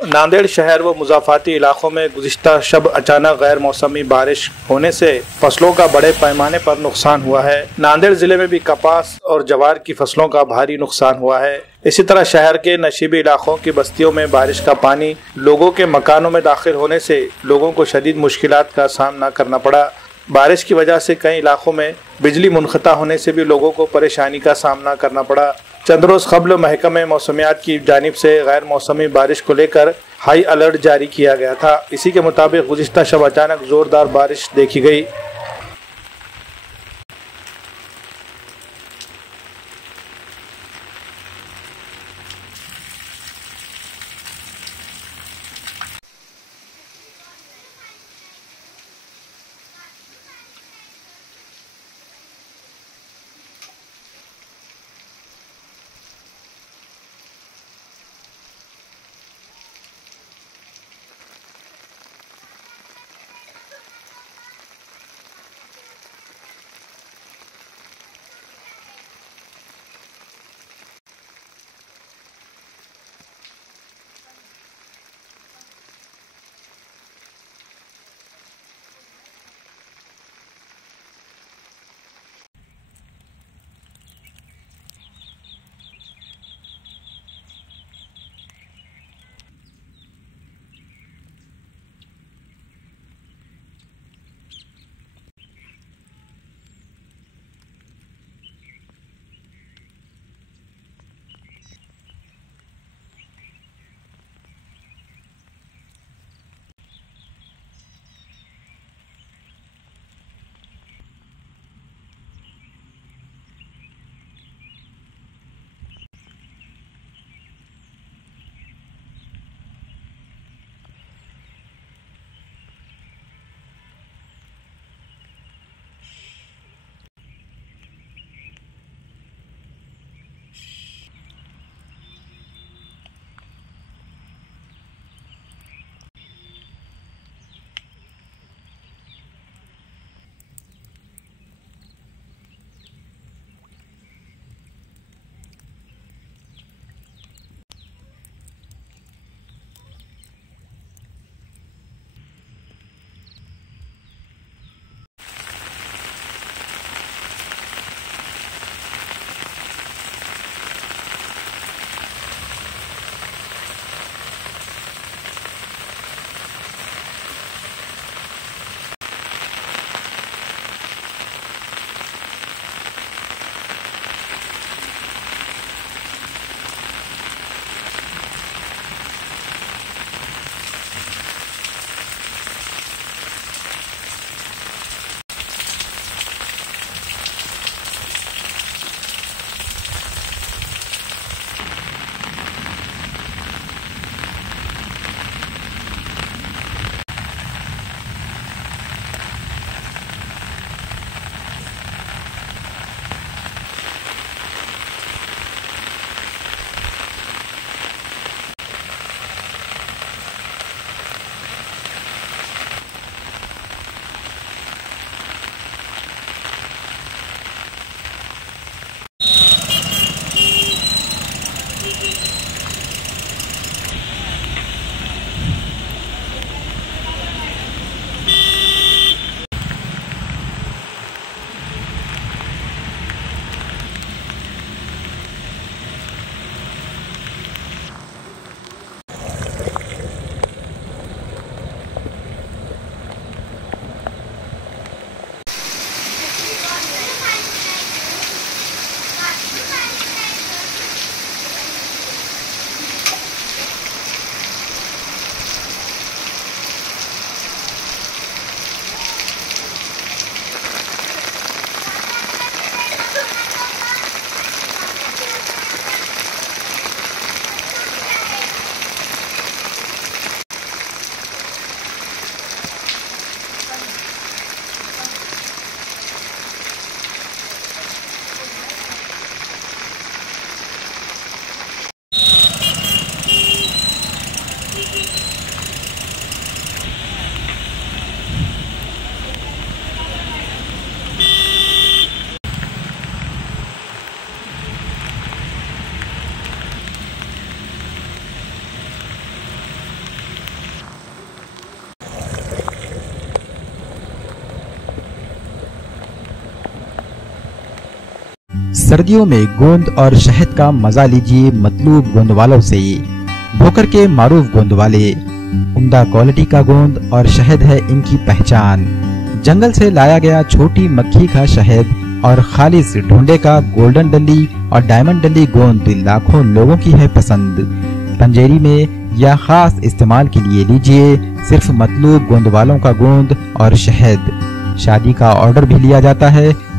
नांदेड़ शहर व मुज़ाफ़ाती इलाकों में गुज़िश्ता शब अचानक गैर मौसमी बारिश होने से फसलों का बड़े पैमाने पर नुकसान हुआ है। नांदेड़ जिले में भी कपास और जवार की फसलों का भारी नुकसान हुआ है। इसी तरह शहर के नशीबी इलाकों की बस्तियों में बारिश का पानी लोगों के मकानों में दाखिल होने से लोगों को शदीद मुश्किलात का सामना करना पड़ा। बारिश की वजह से कई इलाकों में बिजली मुनक़ता होने से भी लोगों को परेशानी का सामना करना पड़ा। चंद रोज़ क़ब्ल महकमे मौसमियात की जानिब से गैर मौसमी बारिश को लेकर हाई अलर्ट जारी किया गया था। इसी के मुताबिक गुज़िश्ता शब अचानक ज़ोरदार बारिश देखी गई। सर्दियों में गोंद और शहद का मजा लीजिए मतलूब गोंद वालों से। भोकर के मारूफ गोंद वाले, उम्दा क्वालिटी का गोंद और शहद है इनकी पहचान। जंगल से लाया गया छोटी मक्खी का शहद और खालिस ढूंढे का गोल्डन डली और डायमंड डली गोंद लाखों लोगों की है पसंद। पंजेरी में या खास इस्तेमाल के लिए लीजिए सिर्फ मतलूब गोंद वालों का गोंद और शहद। शादी का ऑर्डर भी लिया जाता है